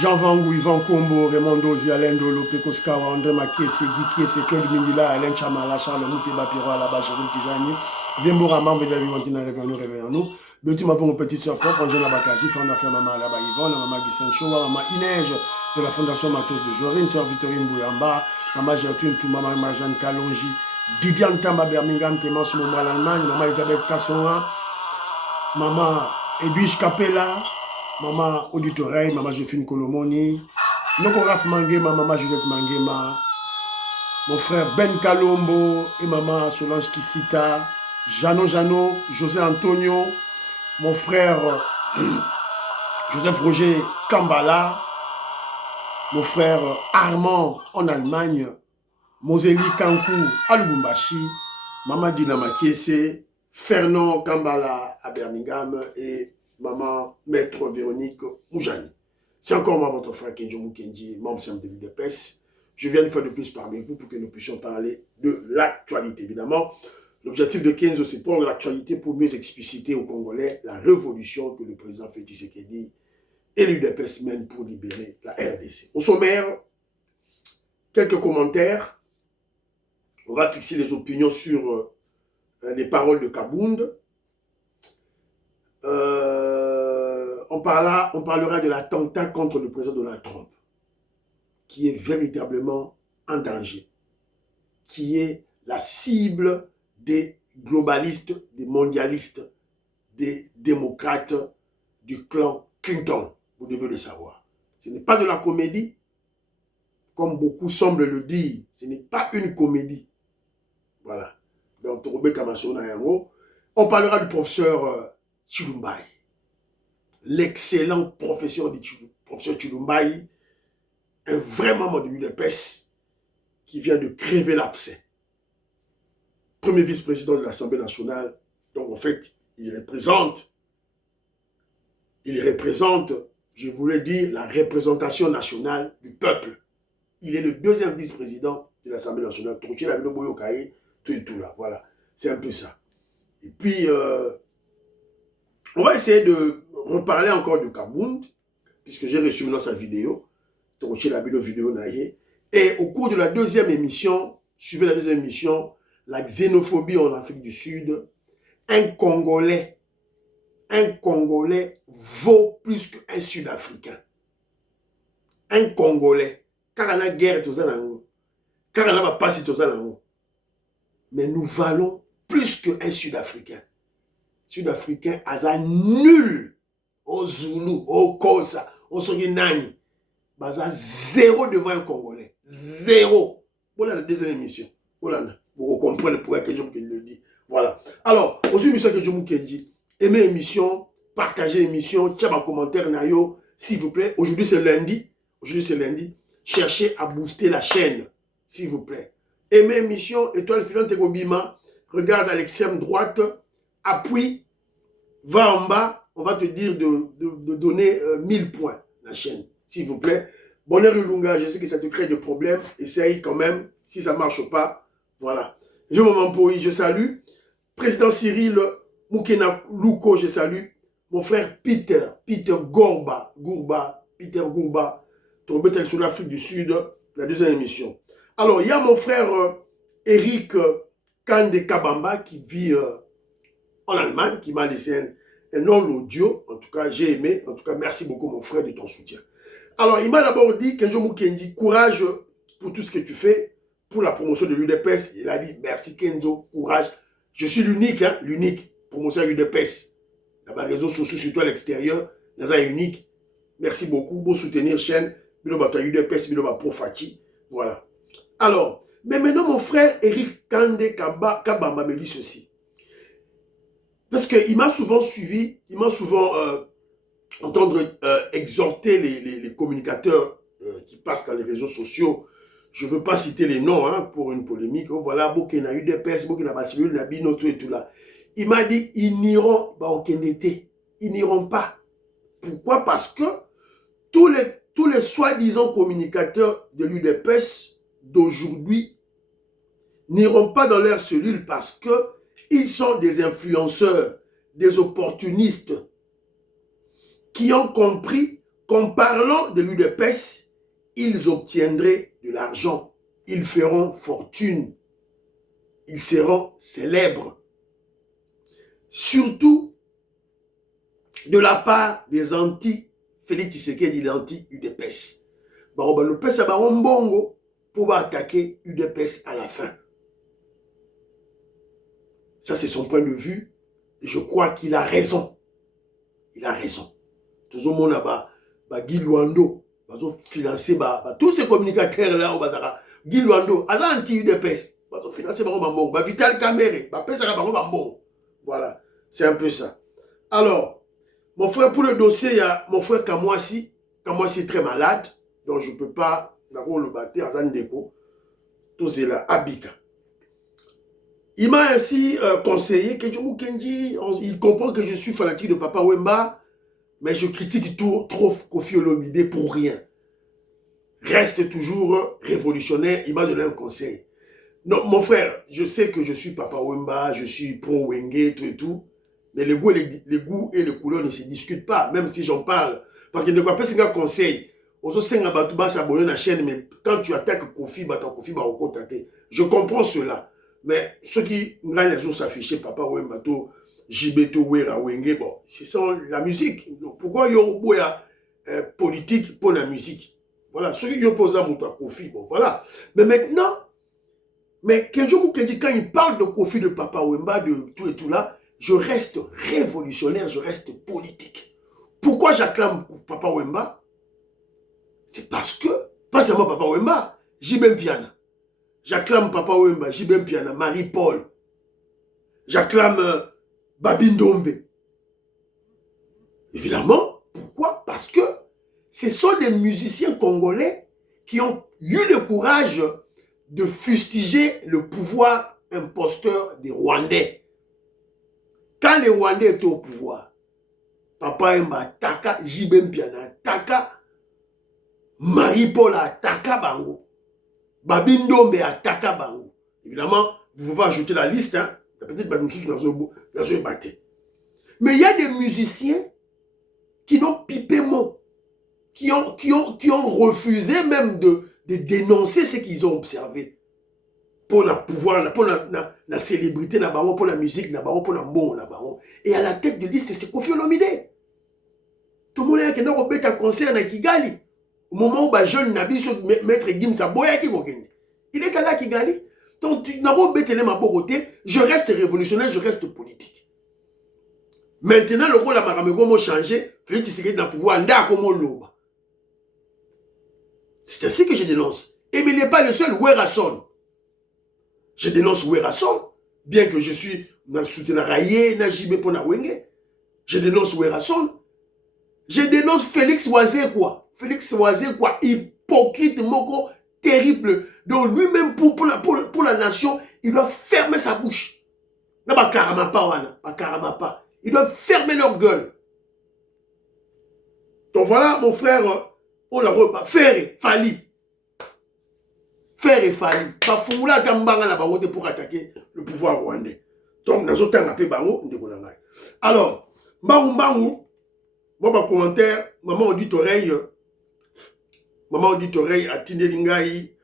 Jean Vangou, Yvan Kombo, Raymond Dozi, Alain Dolo, Pekoskawa, André Makiese, Guy Kiese, Claude Mingila, Alain Chamala, Charles Mouteba, Piro, Alaba, Chérim Tijani, Viemboura, Mambe, David, Wantina, réveillons-nous. Betty m'a fait mon petit soeur propre, Angela Bakaji, Fanda fait maman Alaba Yvonne, maman Guy Saint-Choua, maman Inège de la Fondation Matos de Jorine, sœur Victorine Bouyamba, maman Gertrude Tout, maman Marjane Kalonji, Didier Ntamba Birmingham, Clémence Moumba, l'Allemagne, maman Elisabeth Kassonga, maman Edwige Capella, maman Auditoreille, maman Joséphine Kolomoni, Noko Raf Mangema, maman Juliette Mangema, mon frère Ben Kalombo et maman Solange Kisita, Jano, José Antonio, mon frère Joseph Roger Kambala, mon frère Armand en Allemagne, Moseli Kankou à Lubumbashi, maman Dina Makiese, Fernand Kambala à Birmingham et maman Maître Véronique Moujani. C'est encore moi, votre frère Kenjo Mukenji, membre de l'UDPS. Je viens une fois de plus parmi vous pour que nous puissions parler de l'actualité. Évidemment, l'objectif de Kenzo, c'est pour l'actualité pour mieux expliciter aux Congolais la révolution que le président Félix Tshisekedi et l'UDPS mènent pour libérer la RDC. Au sommaire, quelques commentaires. On va fixer les opinions sur les paroles de Kabound. On parlera de l'attentat contre le président Donald Trump, qui est véritablement en danger, qui est la cible des globalistes, des mondialistes, des démocrates du clan Clinton. Vous devez le savoir. Ce n'est pas de la comédie, comme beaucoup semblent le dire. Ce n'est pas une comédie. Voilà. Donc, on parlera du professeur Chilumbaï. L'excellent professeur Chilumbaï, un vrai membre de l'UDPS qui vient de crever l'abcès. Premier vice-président de l'Assemblée nationale. Donc, en fait, il représente, je voulais dire, la représentation nationale du peuple. Il est le deuxième vice-président de l'Assemblée nationale. Tout et tout là. Voilà. C'est un peu ça. Et puis, on va essayer de reparler encore de Kabound, puisque j'ai reçu maintenant sa vidéo. Et au cours de la deuxième émission, suivez la deuxième émission, la xénophobie en Afrique du Sud, un Congolais vaut plus qu'un Sud-Africain. Un Congolais, car on a guerre, car on a passé tout ça, mais nous valons plus qu'un Sud-Africain. Sud-Africain, asa nul au Zulu, au Kosa, au Soginani. Baza zéro devant un Congolais. Zéro. Voilà la deuxième émission. Voilà. Vous comprenez pourquoi que je le dis. Voilà. Alors, aussi émission que je vous dis, aimez l'émission, partagez l'émission, tiens ma commentaire nayo, s'il vous plaît. Aujourd'hui c'est lundi. Cherchez à booster la chaîne, s'il vous plaît. Aimez l'émission, étoile filante Gobima, regarde à l'extrême droite, appuie, va en bas, on va te dire de donner 1000 points la chaîne, s'il vous plaît. Bonheur Lunga, je sais que ça te crée des problèmes, essaye quand même, si ça ne marche pas, voilà. Je m'empouille, je salue. Président Cyril Moukena Louko, je salue. Mon frère Peter Gourba, tombé sur l'Afrique du Sud, la deuxième émission. Alors, il y a mon frère Eric Kande Kabamba qui vit en Allemagne, qui m'a laissé un nom l'audio. En tout cas, j'ai aimé. En tout cas, merci beaucoup, mon frère, de ton soutien. Alors, il m'a d'abord dit, Kenjo Mukendi, courage pour tout ce que tu fais pour la promotion de l'UDPS. Il a dit, merci Kenzo, courage. Je suis l'unique, hein, l'unique promotion de l'UDPS. Dans les réseaux sociaux, surtout à l'extérieur, dans un unique. Merci beaucoup pour soutenir la chaîne. Biloba UDPS, Biloba Profati. Voilà. Alors, mais maintenant, mon frère Eric Kande Kabamba me dit ceci. Parce qu'il m'a souvent suivi, il m'a souvent entendu exhorter les communicateurs qui passent dans les réseaux sociaux. Je ne veux pas citer les noms hein, pour une polémique. Oh, voilà, Bokena UDPS, Bokena Basilou, Nabino, tout et tout là. Il m'a dit, ils n'iront pas au Kenete. Ils n'iront pas. Pourquoi? Parce que tous les soi-disant communicateurs de l'UDPS d'aujourd'hui n'iront pas dans leur cellule parce qu'ils sont des influenceurs, des opportunistes qui ont compris qu'en parlant de l'UDPS, ils obtiendraient de l'argent, ils feront fortune, ils seront célèbres. Surtout de la part des anti-Félix Tshisekedi, des anti-UDPS. Le PES a un bongo pour attaquer UDPS à la fin. Ça, c'est son point de vue. Et je crois qu'il a raison. Il a raison. Tout le monde a Guy Luando, financé tous ces communicateurs-là au Bazara. Guy Luando, à l'anti-UDPS, financé par Bambon, Vital Kamere, voilà, c'est un peu ça. Alors, mon frère, pour le dossier, il y a mon frère Kamwasi. Kamwasi est très malade, donc je ne peux pas le battre à Zandeko. Tout c'est là, Abika. Il m'a ainsi conseillé que il comprend que je suis fanatique de Papa Wemba, mais je critique trop Koffi Olomide pour rien. Reste toujours révolutionnaire, il m'a donné un conseil. Non, mon frère, je sais que je suis Papa Wemba, je suis pro-Wenge, tout et tout, mais les goûts et les couleurs ne se discutent pas, même si j'en parle. Parce que ne quoi pas c'est un conseil. S'abonner à la chaîne, mais quand tu attaques Koffi, Koffi va recontacter. Je comprends cela. Mais ceux qui gagnent les jours s'afficher, Papa Wemba, Jibeto, Wera, Wenge, bon, c'est ça la musique. Donc, pourquoi il y a politique pour la musique? Voilà, ceux qui opposent à Koffi, bon, voilà. Mais maintenant, quand il parle de Koffi, de Papa Wemba, de tout et tout là, je reste révolutionnaire, je reste politique. Pourquoi j'acclame Papa Wemba? C'est parce que, pas seulement Papa Wemba, Jibem Piana. J'acclame Papa Wemba, Jibem Piana, Marie-Paul. J'acclame Babindombe. Évidemment, pourquoi? Parce que ce sont des musiciens congolais qui ont eu le courage de fustiger le pouvoir imposteur des Rwandais. Quand les Rwandais étaient au pouvoir, Papa Wemba attaqa, Jibem Piana attaqa, Marie-Paul attaqa Bango. Babindombe attaqa Bango. Évidemment, vous pouvez ajouter la liste, hein. Peut-être dans un bâté. Mais il y a des musiciens qui n'ont pipé mot, qui ont refusé même de dénoncer ce qu'ils ont observé. Pour le pouvoir, pour la célébrité, pour la musique, pour la bon. Et à la tête de liste, c'est Koffi Olomide. Tout le monde a fait un concert à Kigali. Au moment où le jeune Nabi, maître Gimsa, il est allé à Kigali. Donc, je reste révolutionnaire, je reste politique. Maintenant, le rôle de Maramego a changé. Félix Tshisekedi n'a pouvoir. C'est ainsi que je dénonce. Et mais il n'est pas le seul. Werason. Je dénonce Werason. Bien que je suis soutenu Raye, Najibé pour Wenge. Je dénonce Werason. Je dénonce Félix Oisé, quoi. Félix Oisé, quoi. Hypocrite, moko, terrible. Donc lui-même, pour la nation, il doit fermer sa bouche. Il doit fermer leur gueule. Donc voilà, mon frère, on l'a repas. Faire Fali. Pas foula Gambanga la barote pour attaquer le pouvoir rwandais. Donc, nous avons un peu alors, Mbangou, moi, commentaire, maman auditoreille, à Tindelingaï,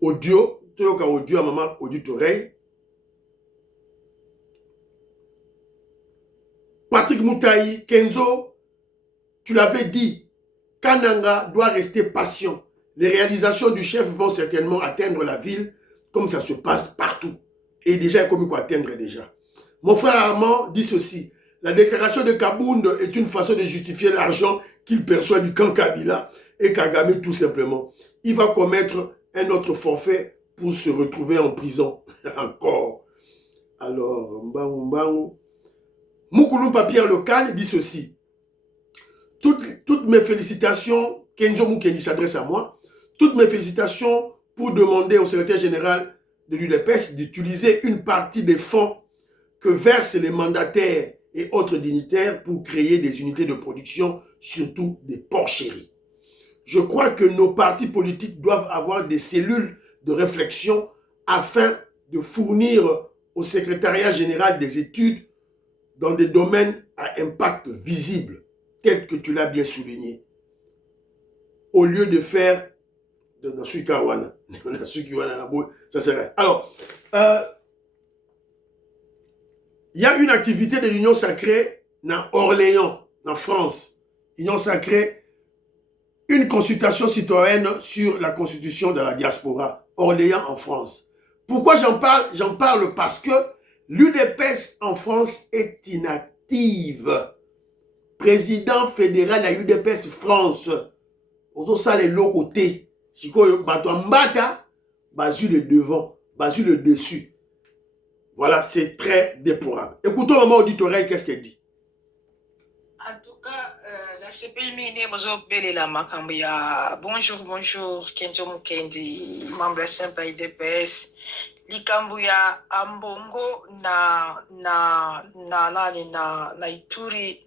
audio, tu as audio à maman auditoreille. Patrick Moutaï, Kenzo, tu l'avais dit, Kananga doit rester patient. Les réalisations du chef vont certainement atteindre la ville comme ça se passe partout. Et déjà, comme il faut atteindre déjà. Mon frère Armand dit ceci. La déclaration de Kabound est une façon de justifier l'argent qu'il perçoit du camp Kabila et Kagame tout simplement. Il va commettre un autre forfait pour se retrouver en prison. Encore. Alors, Mbangou. Moukoulou Pierre Local dit ceci. Toutes mes félicitations, Kenzo Moukeni s'adresse à moi, toutes mes félicitations pour demander au secrétaire général de l'UDPS d'utiliser une partie des fonds que versent les mandataires et autres dignitaires pour créer des unités de production, surtout des porcheries. Je crois que nos partis politiques doivent avoir des cellules de réflexion afin de fournir au secrétariat général des études dans des domaines à impact visible. tel que tu l'as bien souligné. Au lieu de faire dans ça serait. Alors, il y a une activité de l'Union sacrée dans Orléans, en France. Union sacrée, une consultation citoyenne sur la constitution de la diaspora. Orléans en France. Pourquoi j'en parle? J'en parle parce que l'UDPS en France est inactive. Président fédéral de l'UDPS France. Ozo ça les lots côté. Si quoi bato mbata, basu le devant, basu le dessus. Voilà, c'est très déplorable. Écoutons maman auditoriale, qu'est-ce qu'elle dit? En tout cas, la CPI mine bozo bele la makambia. Bonjour, Kenzo Mukendi, membre simple IDPS. Likambuya ambongo na Ituri.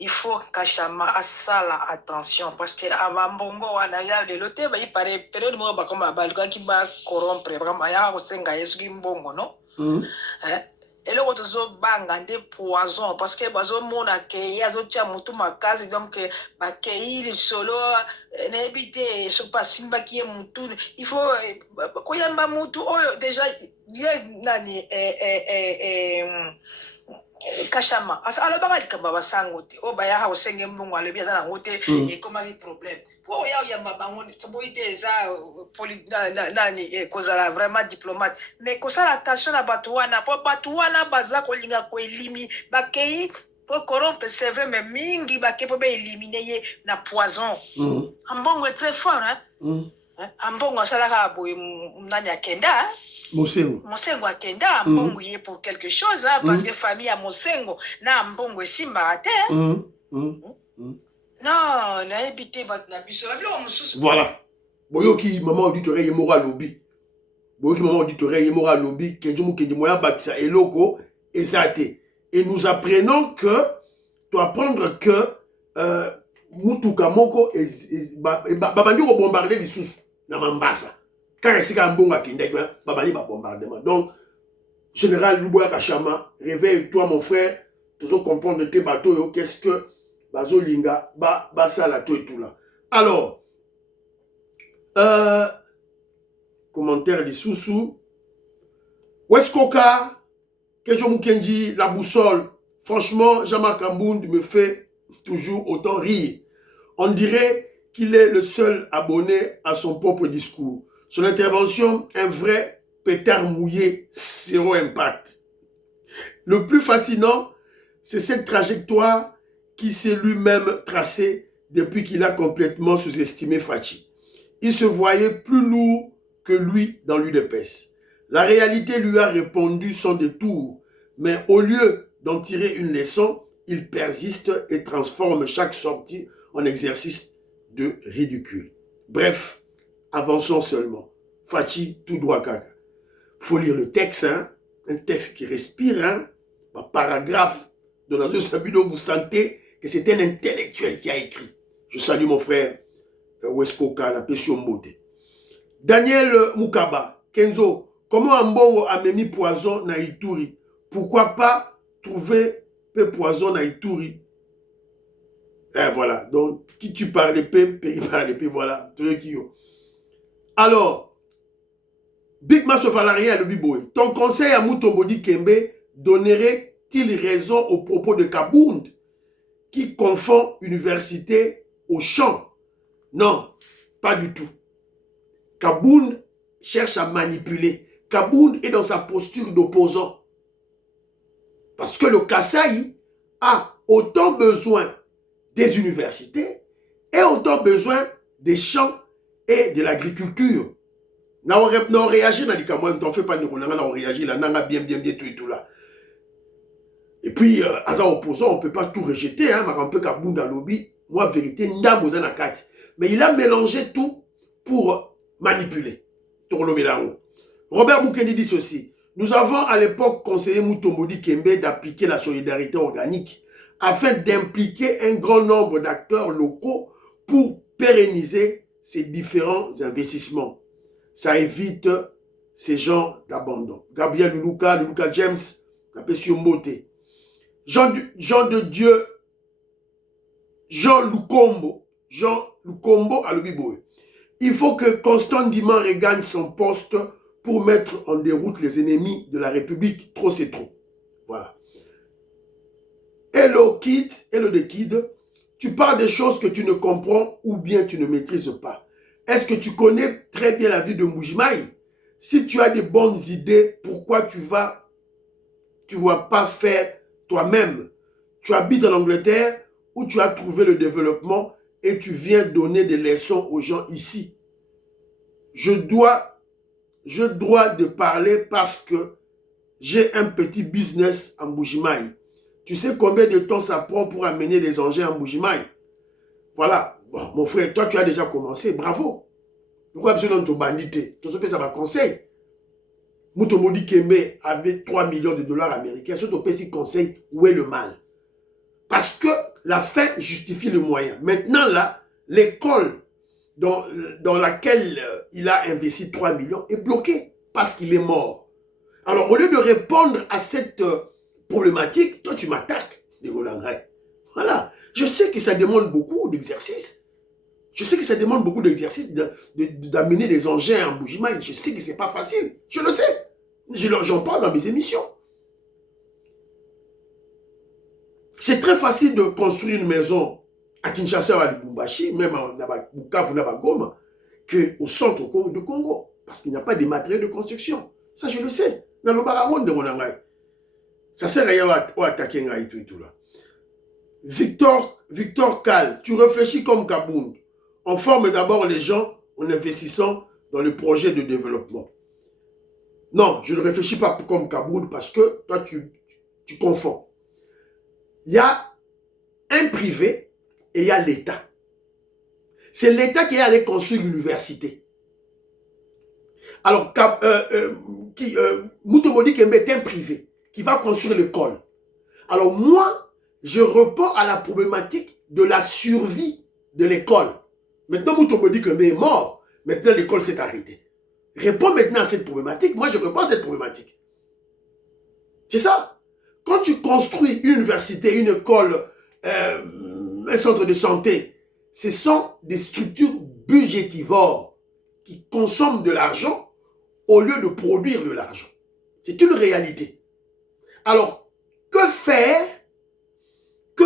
Il faut kashama asala attention parce que abambongo wana ya le lote ba ipare période mo ba koma ba luka ki ba corrompre ba ya ko senga yesu ki mbongo no et le zo banga de poison parce que bazo mona ke ya zo tia mutu makazi donc ba ke il solo n'habite so pas simba ki mutu il faut ko yamba mutu oyo déjà ye nani kashama asa alobanga likamba basango te o baya ha osenge mbongo alobi aza na ngote et comment les problèmes po ya ya mabango so ite eza nani kozala vraiment diplomate mais kosala attention na bato wana po bato wana baza kolinga ko elimi bakei po corrompre c'est vrai mais mingi bakei po be éliminer ye na poison ambongo est très fort hein ambongo asalaka boye nani akenda Mosengo akenda mbongo ye pour quelque chose parce que famille à Mosengo na mbongo esimba te non na habité bat na biso la bilo mususu voilà boyoki maman auditoriale yemora lobby boyoki maman auditoriale yemora lobby kenjumu moya bakisa eloko ezate et nous apprenons que tu apprendre que mutuka moko babandi ko bombarder lisusu na Mambasa. Quand il y a un bon bombardement. Donc, Général Louboya Kachama, réveille-toi, mon frère. Tous comprendre tes bateaux, qu'est-ce que Bazo Linga, Basa la tout et tout là. Alors, commentaire de Soussou. Weskoka, Kejo Mukendi, la boussole. Franchement, Jean-Marc Kambound me fait toujours autant rire. On dirait qu'il est le seul abonné à son propre discours. Son intervention, un vrai pétard mouillé, zéro impact. Le plus fascinant, c'est cette trajectoire qui s'est lui-même tracée depuis qu'il a complètement sous-estimé Fachi. Il se voyait plus lourd que lui dans l'UDPS. La réalité lui a répondu sans détour, mais au lieu d'en tirer une leçon, il persiste et transforme chaque sortie en exercice de ridicule. Bref, avançons seulement. Fachi, tout droit caca. Faut lire le texte, hein? Un texte qui respire, hein? Un paragraphe de la Sabido, vous sentez que c'est un intellectuel qui a écrit. Je salue mon frère Weskoka, la Pession Mbote. Daniel Mukaba, Kenzo, comment Ambongo a mis poison na Ituri? Pourquoi pas trouver peu poison na Ituri? Et voilà, donc, qui tu parles d'épée, péri par l'épée, voilà. Alors, Big Mass Valarien le Biboy, ton conseil à Mutombodi Kembe donnerait-il raison aux propos de Kabound qui confond université au champ? Non, pas du tout. Kabound cherche à manipuler. Kabound est dans sa posture d'opposant. Parce que le Kasaï a autant besoin des universités et autant besoin des champs et de l'agriculture. On réagit, on fait pas on réagit là, on bien tout et tout là. Et puis, à ça opposant, on ne peut pas tout rejeter, hein, un peu Kabounda lobby, moi, vérité, mais il a mélangé tout pour manipuler. Robert Mukendi dit ceci. Nous avons à l'époque conseillé Mutombodi Kembe d'appliquer la solidarité organique afin d'impliquer un grand nombre d'acteurs locaux pour pérenniser ces différents investissements. Ça évite ces genres d'abandon. Gabriel Luca James, la Pession Mbote. Jean de Dieu Jean Lukombo à l'Obiboé. Il faut que Constant Ndima regagne son poste pour mettre en déroute les ennemis de la République. Trop, c'est trop. Voilà. Hello Kid, hello the Kid, tu parles des choses que tu ne comprends ou bien tu ne maîtrises pas. Est-ce que tu connais très bien la vie de Mbuji-Mayi? Si tu as des bonnes idées, pourquoi tu vas pas faire toi-même? Tu habites en Angleterre où tu as trouvé le développement et tu viens donner des leçons aux gens ici. Je dois de parler parce que j'ai un petit business en Mbuji-Mayi. Tu sais combien de temps ça prend pour amener des engins en Mbuji-Mayi? Voilà. Bon, mon frère, toi, tu as déjà commencé. Bravo. Pourquoi absolument tu bandité? Tu sais, ça va conseil. Moutomodi Kembe avait 3 millions de dollars américains. Surtout, si conseil, où est le mal? Parce que la fin justifie le moyen. Maintenant, là, l'école dans laquelle il a investi 3 millions est bloquée parce qu'il est mort. Alors, au lieu de répondre à cette problématique, toi, tu m'attaques. Voilà. Je sais que ça demande beaucoup d'exercice. Je sais que ça demande beaucoup d'exercice d'amener des engins en Mbuji-Mayi. Je sais que ce n'est pas facile. Je le sais. J'en parle dans mes émissions. C'est très facile de construire une maison à Kinshasa ou à Lubumbashi, même à Bukavu ou à Goma, qu'au centre du Congo. Parce qu'il n'y a pas de matériaux de construction. Ça, je le sais. Dans le baramonde de Ronangaï. Ça sert à rien à attaquer et tout là. Victor Kal, tu réfléchis comme Kabound. On forme d'abord les gens en investissant dans le projet de développement. Non, je ne réfléchis pas comme Kabound parce que toi, tu confonds. Il y a un privé et il y a l'État. C'est l'État qui est allé construire l'université. Alors, Moutomodi Kembe est un privé qui va construire l'école. Alors moi, je réponds à la problématique de la survie de l'école. Maintenant, Moutomodi Kembe est mort. Maintenant, l'école s'est arrêtée. Réponds maintenant à cette problématique. Moi, je réponds à cette problématique. C'est ça. Quand tu construis une université, une école, un centre de santé, ce sont des structures budgétivores qui consomment de l'argent au lieu de produire de l'argent. C'est une réalité. Alors, que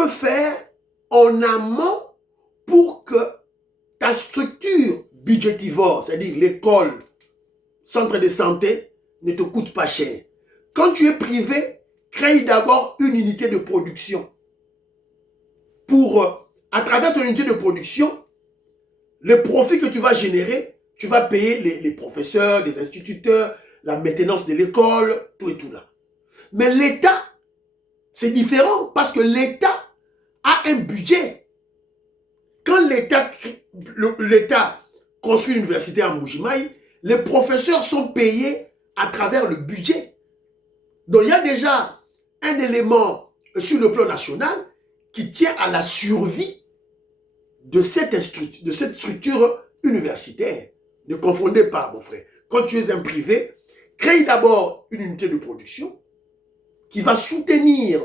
faire en amont pour que ta structure budgétivore, c'est-à-dire l'école, centre de santé, ne te coûte pas cher? Quand tu es privé, crée d'abord une unité de production. Pour, à travers ton unité de production, le profit que tu vas générer, tu vas payer les professeurs, les instituteurs, la maintenance de l'école, tout et tout là. Mais l'État, c'est différent parce que l'État a un budget. Quand l'État construit une université à Mbuji-Mayi, les professeurs sont payés à travers le budget. Donc il y a déjà un élément sur le plan national qui tient à la survie de cette structure universitaire. Ne confondez pas, mon frère. Quand tu es un privé, crée d'abord une unité de production qui va soutenir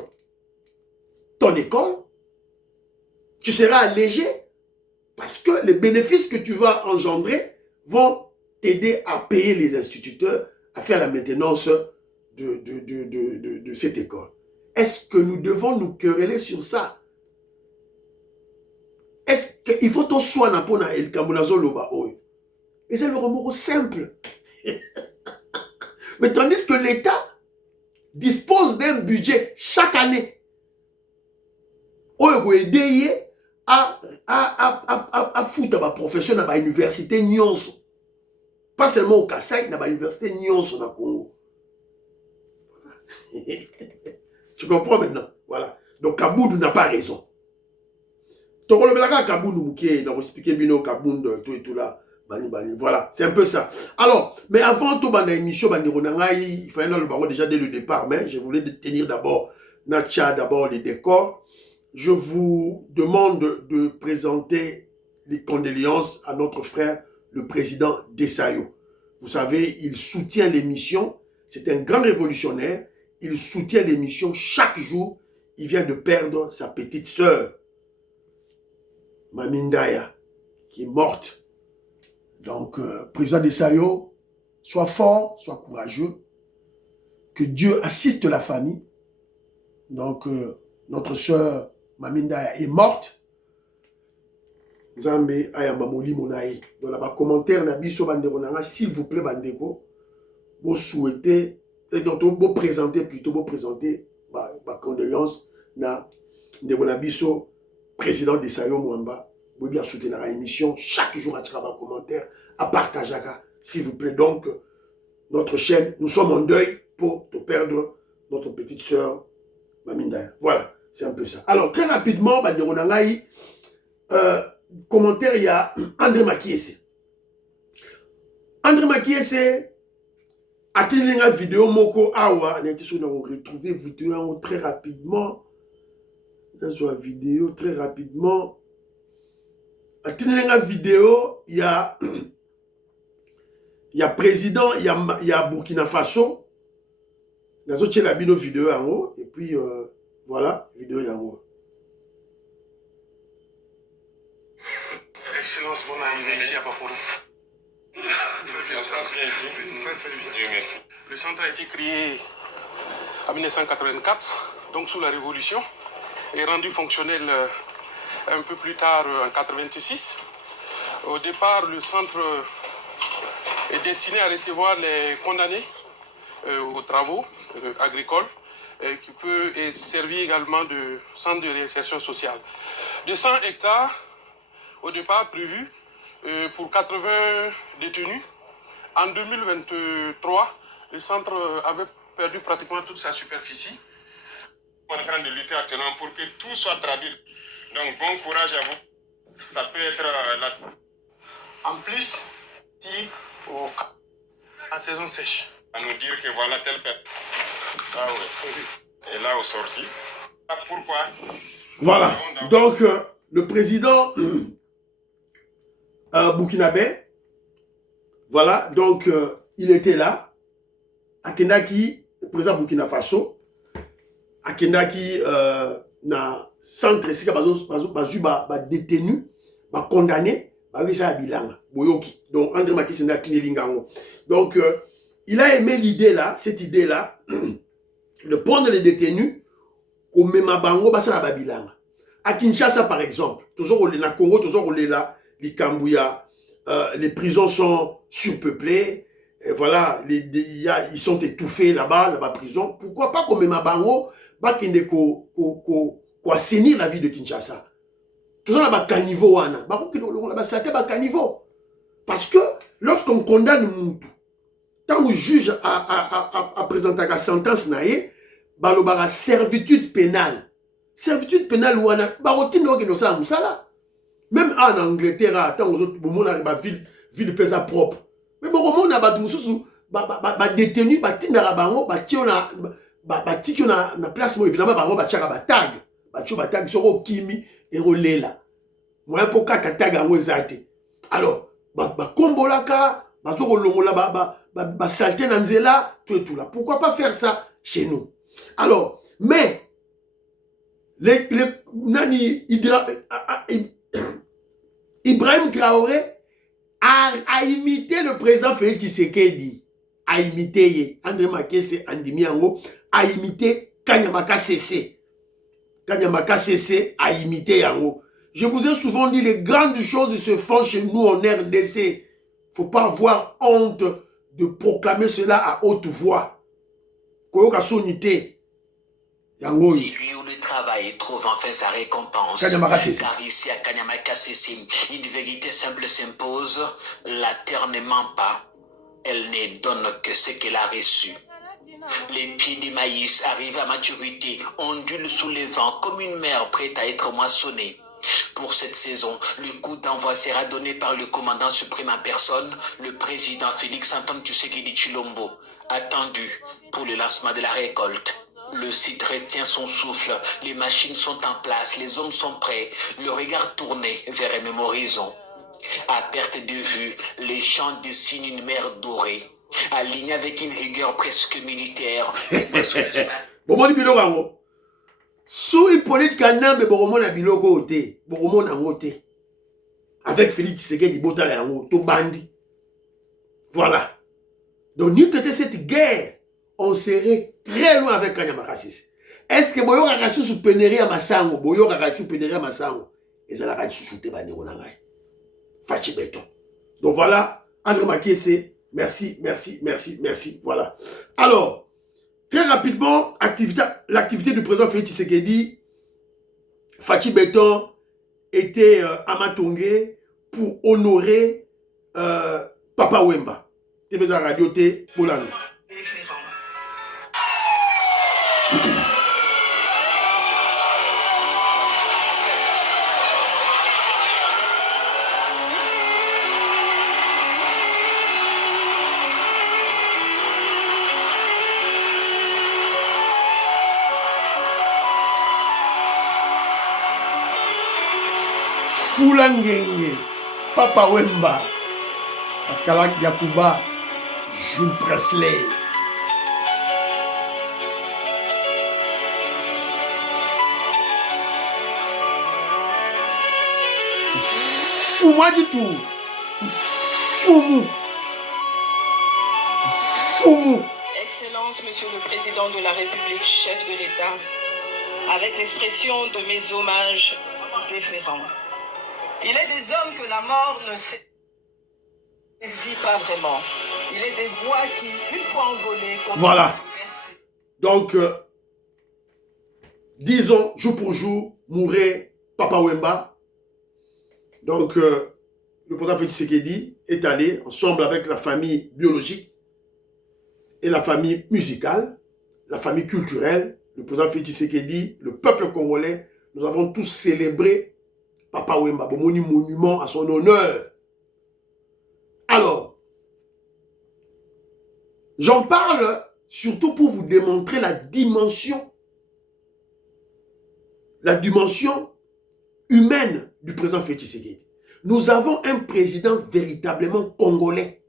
ton école. Tu seras allégé parce que les bénéfices que tu vas engendrer vont t'aider à payer les instituteurs, à faire la maintenance de cette école. Est-ce que nous devons nous quereller sur ça? Est-ce qu'il faut tout soit na pona el kambonazo loba oyo? Et c'est le remords simple. Mais tandis que l'État dispose d'un budget chaque année. Oyo ko aider à foutre ma profession dans l'université nyonso. Pas seulement au Kassai, dans l'université nyonso na Congo. Tu comprends maintenant? Voilà. Donc Kaboundou n'a pas raison. Voilà, c'est un peu ça. Alors, mais avant tout, il fallait le déjà dès le départ, mais je voulais tenir d'abord les décors. Je vous demande de présenter les condoléances à notre frère, le président Desailly. Vous savez, il soutient l'émission. C'est un grand révolutionnaire. Il soutient l'émission chaque jour. Il vient de perdre sa petite sœur. Mamindaya, qui est morte. Donc, président de Sayo, sois fort, sois courageux. Que Dieu assiste la famille. Donc, notre sœur Mamindaya est morte. Nzambe ayamba molimo na ye. Dans la commentaire na biso bandeko nanga, s'il vous plaît bandeko, vous souhaitez et donc vous présenter plutôt vous présenter ma condoléance na ndeko na biso président de Sayo Mwamba. Vous bien soutenir la émission chaque jour à travers commentaire à partager s'il vous plaît. Donc notre chaîne, nous sommes en deuil pour te perdre notre petite sœur Mamindaya. Voilà, c'est un peu ça. Alors très rapidement bandeko nanga commentaire, il y a André Makiese. André Makiese a tenu une vidéo moko awa, on a retrouvé vidéo très rapidement. Dans une vidéo très rapidement. A tenu une vidéo, il y a président, il y a Burkina Faso. Dans une vidéo en haut et puis voilà, vidéo en haut. Excellence, bon arrivée ici à Baporo. Dieu merci. Le centre a été créé en 1984, donc sous la Révolution, et rendu fonctionnel un peu plus tard en 1986. Au départ, le centre est destiné à recevoir les condamnés aux travaux agricoles, qui peut servir également de centre de réinsertion sociale. 200 hectares au départ prévu pour 80 détenus. En 2023, le centre avait perdu pratiquement toute sa superficie. On est en train de lutter actuellement pour que tout soit traduit. Donc bon courage à vous. Ça peut être en plus, si en saison sèche, à nous dire que voilà tel peuple. Ah ouais. Et là au sorti. Pourquoi? Voilà. Donc le président burkinabé, voilà, donc il était là. Akendaki, le président Burkina Faso, Akendaki na centre esika ba détenu, ba condamné, ba visa bilanga, boyoki. Donc André Makiese na Tinelingango. Donc il a aimé l'idée là, cette idée là, de prendre les détenus comme Mabango basa ba bilanga. À Kinshasa par exemple, toujours au Congo, toujours au là, les Kambouya, les prisons sont surpeuplées. Et voilà, ils sont étouffés là-bas, prison. Pourquoi pas comme Mabango, assainir la vie de Kinshasa. Toujours là-bas, caniveau, parce que lorsqu'on condamne Moutou, tant le juge a présenté la sentence, la servitude pénale. Servitude pénale, même en Angleterre, tant aux autres, ville pesa propre. Mais bon, on a détenu, na place évidemment tag sur kimi et rolela. Moi pour tag alors kombolaka salté na nzela tout là. Pourquoi pas faire ça chez nous? Alors, mais Ibrahim Traoré a imité le président Félix Tshisekedi, a imité André Makiese Andimiango, a imité Kanyamaka Sese. Kanyamaka Sese a imité Yango. Je vous ai souvent dit, les grandes choses se font chez nous en RDC. Il ne faut pas avoir honte de proclamer cela à haute voix. Koyoka sonité. Yango. C'est lui où le travail trouve enfin sa récompense. Car ici à Kanyamaka Sese, une vérité simple s'impose. La terre ne ment pas. Elle ne donne que ce qu'elle a reçu. Les pieds de maïs arrivent à maturité, ondulent sous les vents comme une mer prête à être moissonnée. Pour cette saison, le coup d'envoi sera donné par le commandant suprême en personne, le président Félix Antoine Tshisekedi Tshilombo, attendu pour le lancement de la récolte. Le site retient son souffle, les machines sont en place, les hommes sont prêts, le regard tourné vers un même horizon. À perte de vue, les champs dessinent une mer dorée, alignée avec une rigueur presque militaire. Sous Hippolyte Kanambe, Boromona Biloko Ote, Boromona Mote. avec Félix Tshisekedi Bota Yango, to bandi. Voilà. Donc, nous était cette guerre, on serait très loin avec Kanyama Kasisi. Est-ce que Boyo Kakasu sous pénérie à Massango, Boyo Kakasu pénérie à Massango, et ça l'a sous-souté Banero Nangai. Fachi Beton. Donc voilà, André Makiese, merci, merci, merci, merci. Voilà. Alors, très rapidement, l'activité du président Félix Tshisekedi, Fachi Beton était à Matongé pour honorer Papa Wemba. TV Radio T. Bolanda. Fulangenge, Papa Wemba, Akalak Yakuba, Jules Presley. Fouma du tout. Foumou. Foumou. Excellence, Monsieur le Président de la République, chef de l'État, avec l'expression de mes hommages déférents. Il est des hommes que la mort ne saisit pas vraiment. Il est des voix qui, une fois envolées... Voilà. Donc, disons, jour pour jour, mourait Papa Wemba. Donc, le président Félix Tshisekedi est allé ensemble avec la famille biologique et la famille musicale, la famille culturelle. Le président Félix Tshisekedi, le peuple congolais, nous avons tous célébré Papa Wemba, bon monument à son honneur. Alors, j'en parle surtout pour vous démontrer la dimension humaine du président Félix Tshisekedi. Nous avons un président véritablement congolais.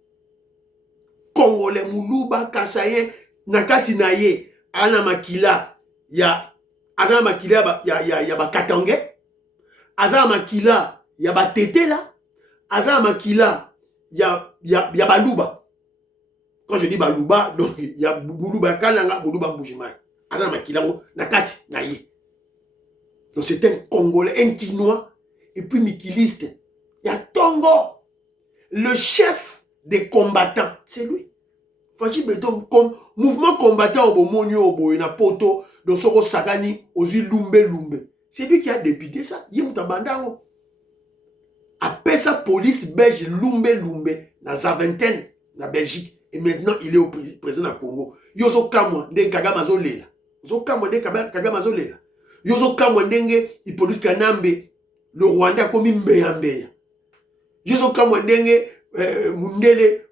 Congolais, Moulouba, Kassaye, Nakati Naye, Ana Makila, ya Katangé. Aza Makila, il y a Batete là. Aza Makila, il y a Balouba. Quand je dis Balouba, donc il y a Balouba Kalanga, Balouba Boujimai. Aza Makila, Nakati, Naye. Donc c'est un Congolais, un Kinois, et puis Mikiliste. Il y a Tongo, le chef des combattants. C'est lui. Fachi Beton, comme mouvement combattant au Bomonio, au Boyna Poto, dans Soro Sagani, aux îles Lumbe. C'est lui qui a député ça. Yemoutabandano. Après sa police belge Lumbe, dans sa vingtaine, dans Belgique. Et maintenant, il est au président du Congo. Yozo Kamwa, de Kagamazo Lela. Yozo Kamwa, de Kagamazo Lela. Yozo Kamwa, de Hippolyte Kanambe, le Rwanda, comme Mbeya. Yozo Kamwa, de Mundele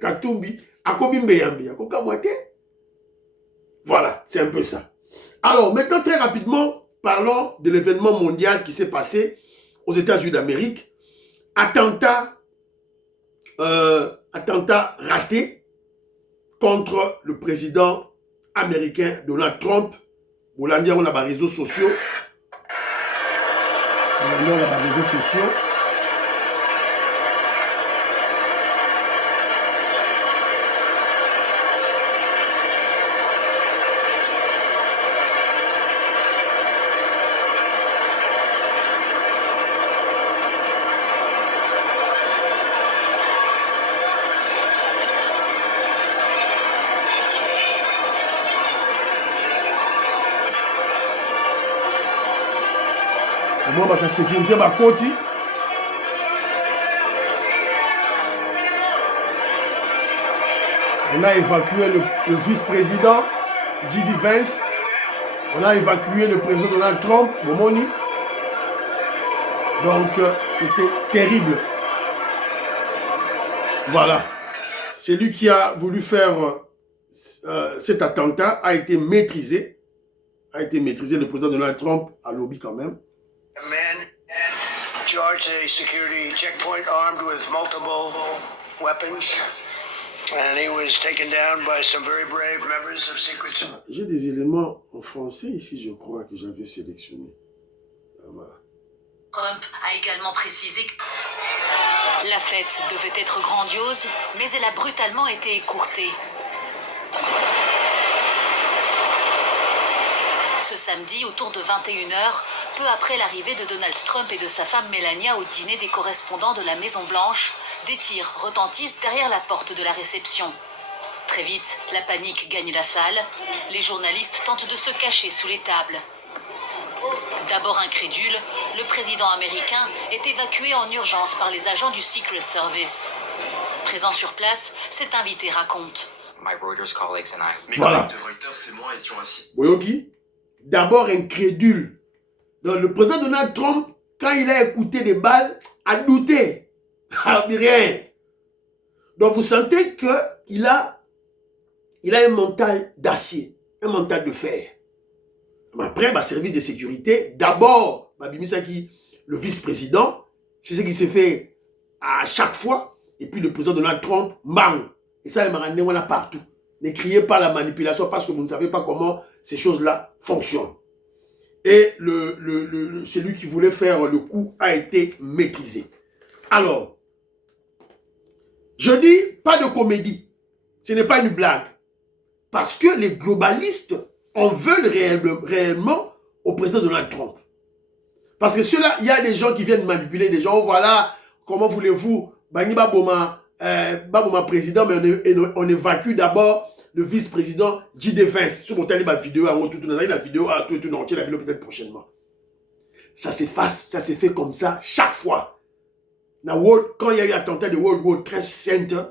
Katumbi, a comme Mbeya. Voilà, c'est un peu ça. Alors, maintenant, très rapidement, parlons de l'événement mondial qui s'est passé aux États-Unis d'Amérique. Attentat raté contre le président américain Donald Trump. On a des réseaux sociaux. Moi, la sécurité, ma côté. On a évacué le vice-président, J.D. Vance. On a évacué le président Donald Trump, Momoni. Donc, c'était terrible. Voilà. Celui qui a voulu faire cet attentat a été maîtrisé. Le président Donald Trump a lobby quand même. A man charged a security checkpoint armed with multiple weapons, and he was taken down by some very brave members of Secret Service. J'ai des éléments en français ici, je crois, que j'avais sélectionnés. Voilà. Trump a également précisé que la fête devait être grandiose, mais elle a brutalement été écourtée. Ce samedi, autour de 21h, peu après l'arrivée de Donald Trump et de sa femme Melania au dîner des correspondants de la Maison-Blanche, des tirs retentissent derrière la porte de la réception. Très vite, la panique gagne la salle. Les journalistes tentent de se cacher sous les tables. D'abord incrédule, le président américain est évacué en urgence par les agents du Secret Service. Présent sur place, cet invité raconte. My Reuters colleagues and I. Mes collègues de Reuters et moi étions assis. Boyoki, d'abord incrédule. Donc, le président Donald Trump, quand il a écouté des balles, a douté. A dit rien. Donc vous sentez qu'il a un mental d'acier, un mental de fer. Après, service de sécurité, d'abord, Bimisaki, le vice-président, c'est ce qui s'est fait à chaque fois. Et puis le président Donald Trump, bang. Et ça, il m'a ramené, on a partout. Ne criez pas la manipulation parce que vous ne savez pas comment ces choses-là fonctionnent. Et celui qui voulait faire le coup a été maîtrisé. Alors, je dis pas de comédie. Ce n'est pas une blague. Parce que les globalistes en veulent réellement au président Donald Trump. Parce que ceux-là, il y a des gens qui viennent manipuler des gens. Oh, voilà, comment voulez-vous, Bani Baboma président, mais on évacue d'abord le vice-président J.D. Vance. Si vous avez la vidéo, la vidéo à tout entier, la vidéo peut-être prochainement. Ça s'est fait comme ça chaque fois. Quand il y a eu l'attentat de World World Trade Center,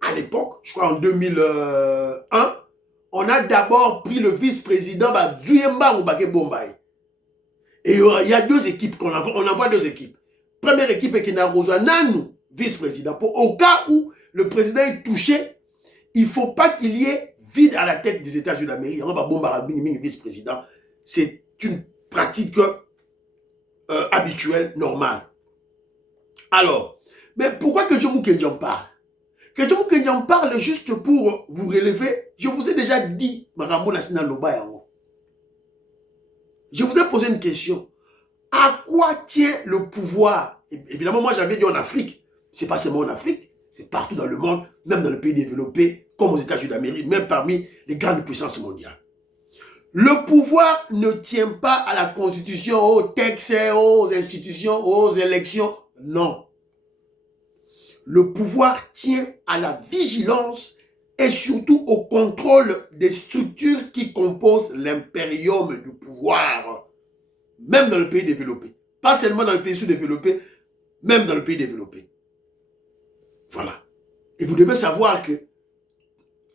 à l'époque, je crois en 2001, on a d'abord pris le vice-président Zuyemba Mbake Bombay. Et il y a deux équipes on envoie deux équipes. Première équipe est qui n'a rejoint Nanou, vice-président. Au cas où le président est touché, il ne faut pas qu'il y ait vide à la tête des États-Unis d'Amérique. On va bombarder vice-président. C'est une pratique habituelle, normale. Alors, mais pourquoi que Jomo Kenyan parle? Que Jomo Kenyan parle juste pour vous relever. Je vous ai déjà dit, Marambo Nassina Loba Yango. Je vous ai posé une question. À quoi tient le pouvoir? Évidemment, moi j'avais dit en Afrique. C'est pas seulement en Afrique, c'est partout dans le monde, même dans les pays développés, comme aux États-Unis d'Amérique, même parmi les grandes puissances mondiales. Le pouvoir ne tient pas à la constitution, aux textes, aux institutions, aux élections. Non. Le pouvoir tient à la vigilance et surtout au contrôle des structures qui composent l'impérium du pouvoir. Même dans le pays développé. Pas seulement dans le pays sous-développé, même dans le pays développé. Voilà. Et vous devez savoir que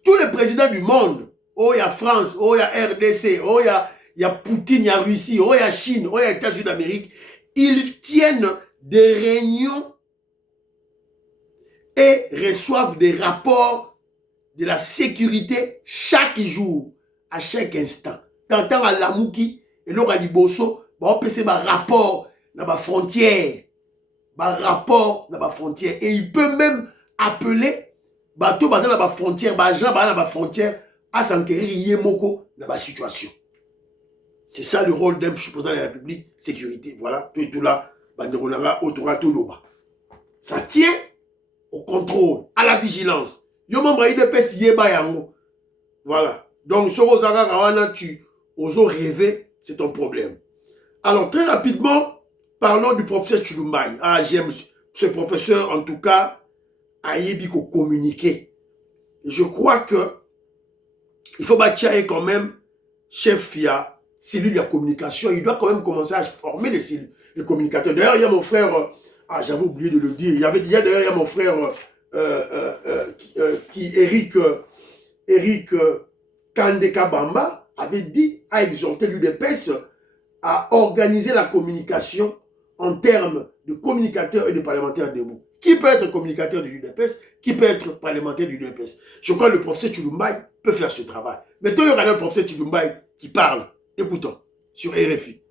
tous les présidents du monde, oh il y a France, oh il y a RDC, oh il y a Poutine, il y a Russie, oh il y a Chine, oh il y a États-Unis d'Amérique, ils tiennent des réunions et reçoivent des rapports de la sécurité chaque jour, à chaque instant. T'entends à Lamouki et l'Ora Liboso, on peut faire un rapport dans la frontière. Un rapport dans la frontière. Et il peut même appeler bateau dans la frontière, agent dans la frontière, à s'enquérir Yemoko dans la situation. C'est ça le rôle d'un président de la République, sécurité. Voilà, tout et tout là, ça tient au contrôle, à la vigilance. Voilà. Donc, tu oses rêver, c'est ton problème. Alors, très rapidement, parlons du professeur Chilumbaï. Ah, j'aime ce professeur, en tout cas, a communiquer. Je crois que il faut bâtir quand même, chef FIA, cellule de communication, il doit quand même commencer à former les cellules de communicateurs. D'ailleurs, il y a mon frère, j'avais oublié de le dire, il y a mon frère, Eric Kandeka Bamba, avait dit, a exhorté l'UDPS à organiser la communication en termes de communicateurs et de parlementaires debout. Qui peut être communicateur de l'UDPS? Qui peut être parlementaire de l'UDPS? Je crois que le professeur Chilumbaï peut faire ce travail. Maintenant, il y aura le professeur Chilumbaï qui parle. Écoutons, sur RFI.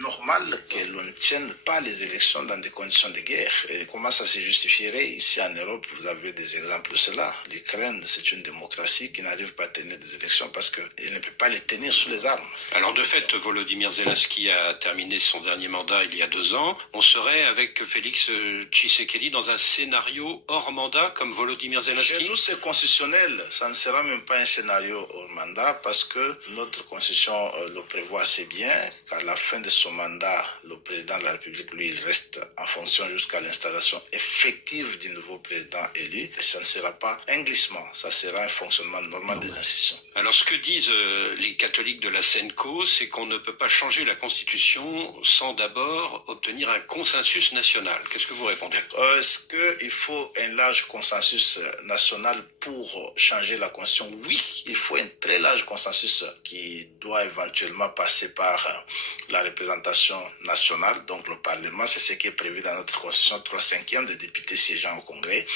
normal que l'on ne tienne pas les élections dans des conditions de guerre. Et comment ça se justifierait? Ici en Europe, vous avez des exemples de cela. L'Ukraine, c'est une démocratie qui n'arrive pas à tenir des élections parce qu'elle ne peut pas les tenir sous les armes. Alors de fait, Volodymyr Zelensky a terminé son dernier mandat il y a 2 ans. On serait avec Félix Tshisekedi dans un scénario hors mandat comme Volodymyr Zelensky? Chez nous, c'est constitutionnel. Ça ne sera même pas un scénario hors mandat parce que notre constitution le prévoit assez bien. Qu'à la fin de son mandat, le président de la République, lui, reste en fonction jusqu'à l'installation effective du nouveau président élu. Et ça ne sera pas un glissement, ça sera un fonctionnement normal des institutions. Alors ce que disent les catholiques de la SENCO, c'est qu'on ne peut pas changer la Constitution sans d'abord obtenir un consensus national. Qu'est-ce que vous répondez? Est-ce qu'il faut un large consensus national pour changer la Constitution? Oui, il faut un très large consensus qui doit éventuellement passer par la représentation nationale, donc le Parlement, c'est ce qui est prévu dans notre Constitution, 3/5 des députés siégeant au Congrès,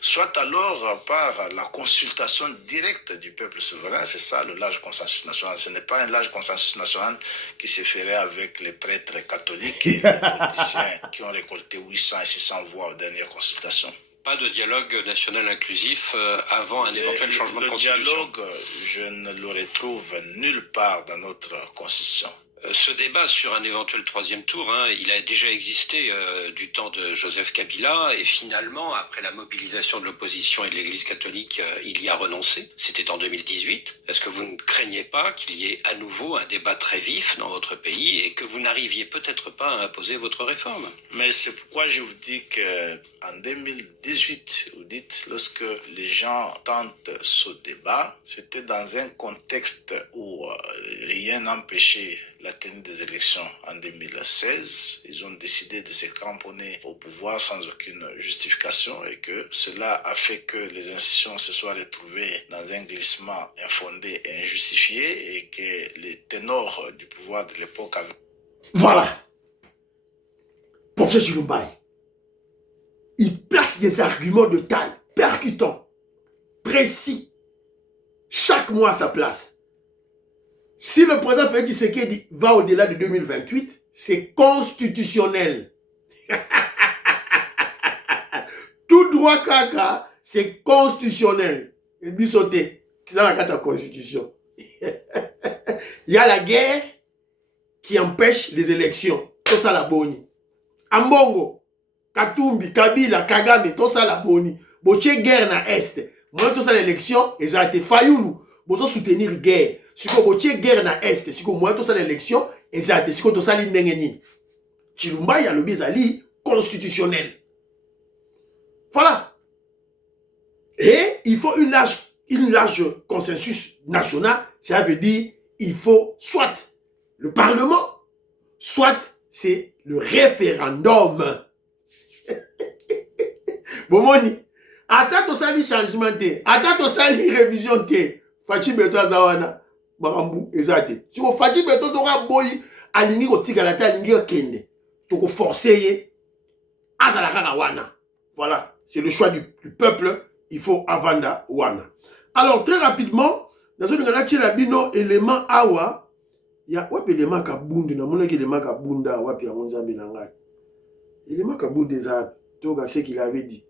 soit alors par la consultation directe du peuple souverain, c'est ça le large consensus national. Ce n'est pas un large consensus national qui se ferait avec les prêtres catholiques et les politiciens qui ont récolté 800 et 600 voix aux dernières consultations. Pas de dialogue national inclusif avant un éventuel changement de constitution? Le dialogue, je ne le retrouve nulle part dans notre constitution. Ce débat sur un éventuel 3e tour, il a déjà existé du temps de Joseph Kabila et finalement, après la mobilisation de l'opposition et de l'Église catholique, il y a renoncé. C'était en 2018. Est-ce que vous ne craignez pas qu'il y ait à nouveau un débat très vif dans votre pays et que vous n'arriviez peut-être pas à imposer votre réforme? Mais c'est pourquoi je vous dis qu'en 2018, vous dites, lorsque les gens tentent ce débat, c'était dans un contexte où rien n'empêchait la tenue des élections en 2016. Ils ont décidé de se cramponner au pouvoir sans aucune justification et que cela a fait que les institutions se soient retrouvées dans un glissement infondé et injustifié et que les ténors du pouvoir de l'époque avaient... Voilà. Professeur Chilumbaye, il place des arguments de taille, percutants, précis, chaque mois à sa place. Si le président Félix Tshisekedi va au-delà de 2028, c'est constitutionnel. Tout droit caca, c'est constitutionnel. Et bisoté, qui est dans la constitution. Il y a la guerre qui empêche les élections. Tout ça la boni. Ambongo, Katumbi, Kabila, Kagame, tout ça la boni. Boche guerre na Est. Moi, tout ça l'élection, ils ont été fayoulou. Bozo soutenir guerre. Si vous avez guerre dans l'Est, si vous avez l'élection, exact. Si vous avez l'élection, Chilumbaye a le bizali constitutionnel. Voilà. Et il faut une large consensus national. Ça veut dire il faut soit le Parlement, soit c'est le référendum. Bon, moni. Attends, tu as changement. Attends, tu as révision. Fachi beto azawana. Marambu ezate. Si vous faites beto zora boy alingi ko tika ta alingi kende. To ko forcer azala kaka wana. Voilà, c'est le choix du peuple, il faut avanda wana. Alors très rapidement, dans une ngana tshela bino élément awa ya wapi élément kabundu na mona ki élément kabunda wapi ya nzambe na ngai. Élément kabundu za toka ce qu'il avait dit.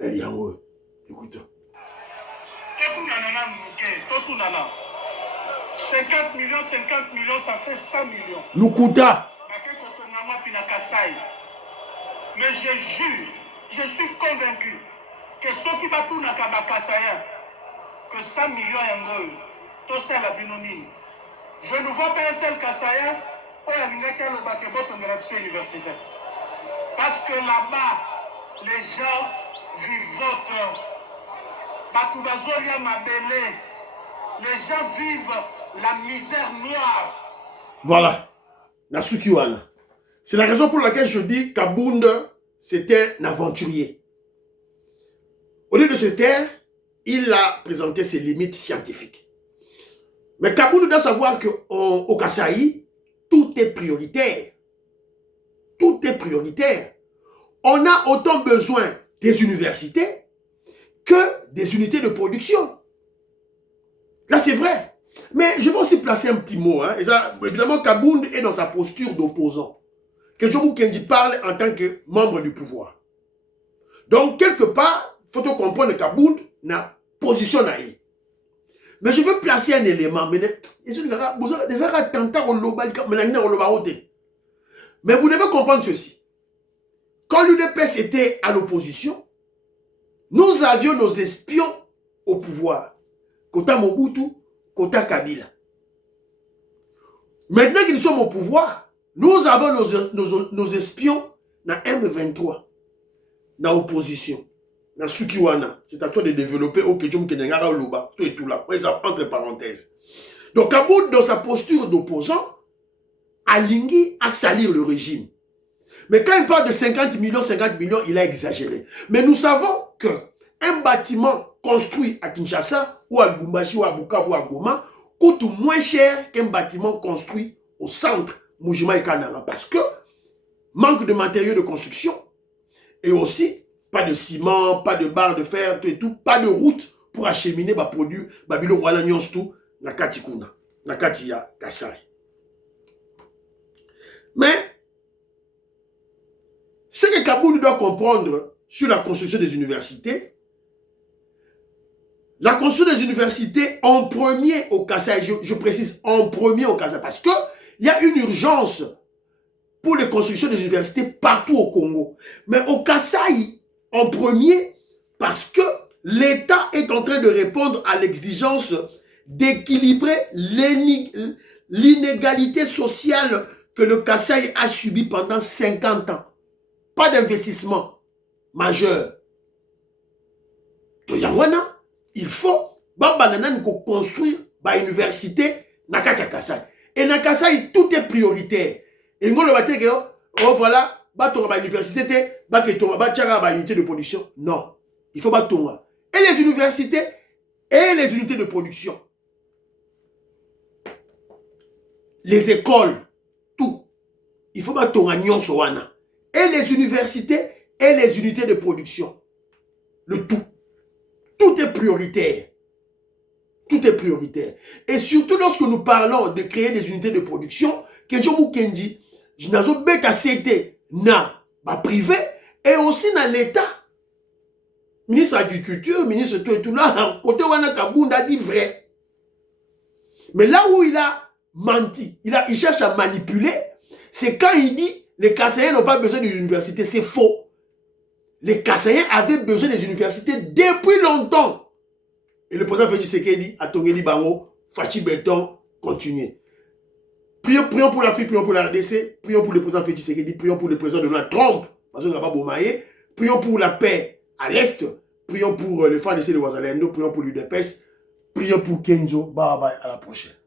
Yango écoute. 50 millions, ça fait 100 millions. Lukuta. Mais je jure, je suis convaincu que ceux qui battent na Kabakasaya, que 100 millions yango, tout ça la binonine. Je ne vois pas un seul Kasaya où il y a une bakebote de l'option universitaire. Parce que là-bas, les gens vivotent. Les gens vivent la misère noire. Voilà. Nasukiwana. C'est la raison pour laquelle je dis qu'Abunda, c'était un aventurier. Au lieu de se taire, il a présenté ses limites scientifiques. Mais Kabounda doit savoir qu'au Kasaï, tout est prioritaire. Tout est prioritaire. On a autant besoin des universités que des unités de production. Là, c'est vrai. Mais je vais aussi placer un petit mot. Hein. Et ça, évidemment, Kabound est dans sa posture d'opposant. Que Jomo Kenji parle en tant que membre du pouvoir. Donc, quelque part, il faut comprendre que Kabound n'a position à y. Mais je veux placer un élément. Mais vous devez comprendre ceci. Quand l'UDPS était à l'opposition, nous avions nos espions au pouvoir. Kota Mobutu, Kota Kabila. Maintenant qu'ils sommes au pouvoir, nous avons nos espions dans M23, dans l'opposition, dans Sukiwana. C'est à toi de développer au Kejum Kenengara Oluba, tout et tout là, entre parenthèses. Donc Kabound, dans sa posture d'opposant, a lingui à salir le régime. Mais quand il parle de 50 millions, il a exagéré. Mais nous savons qu'un bâtiment construit à Kinshasa, ou à Lubumbashi, ou à Bukavu, ou à Goma, coûte moins cher qu'un bâtiment construit au centre Mujima et Kananga. Parce que manque de matériaux de construction, et aussi pas de ciment, pas de barres de fer, tout et tout, pas de route pour acheminer les produits, Babilo Wala Nyonstu, Nakati Kuna, Nakati ya Kasai. Mais, ce que Kabound doit comprendre sur la construction des universités, la construction des universités en premier au Kasaï, je précise en premier au Kasaï, parce qu'il y a une urgence pour les constructions des universités partout au Congo. Mais au Kasaï, en premier, parce que l'État est en train de répondre à l'exigence d'équilibrer l'inégalité sociale que le Kasaï a subi pendant 50 ans. Pas d'investissement majeur. Il faut construire une université na Kasaï. Et na Kasaï, tout est prioritaire. Et nous voilà, université, unité de production. Non. Il faut et les universités et les unités de production. Les écoles, tout. Il faut et les universités et les unités de production. Le tout. Tout est prioritaire. Tout est prioritaire. Et surtout lorsque nous parlons de créer des unités de production, que Jomo Kenji, je n'ai pas cité na privé et aussi dans l'État. Ministre de l'Agriculture, ministre de tout et tout là, côté Wana Kabound a dit vrai. Mais là où il a menti, il cherche à manipuler, c'est quand il dit les Kassaïens n'ont pas besoin d'une université. C'est faux. Les Kassaïens avaient besoin des universités depuis longtemps. Et le président Félix Tshisekedi a Tongeli Bango, Fachi Béton, continuez. Prions pour l'Afrique, prions pour la RDC, prions pour le président Félix Tshisekedi, prions pour le président Donald Trump, parce qu'on n'a pas Bomaye, prions pour la paix à l'Est, prions pour les FARDC de Ouazalendo, prions pour l'UDPS, prions pour Kenzo. Bye bye, à la prochaine.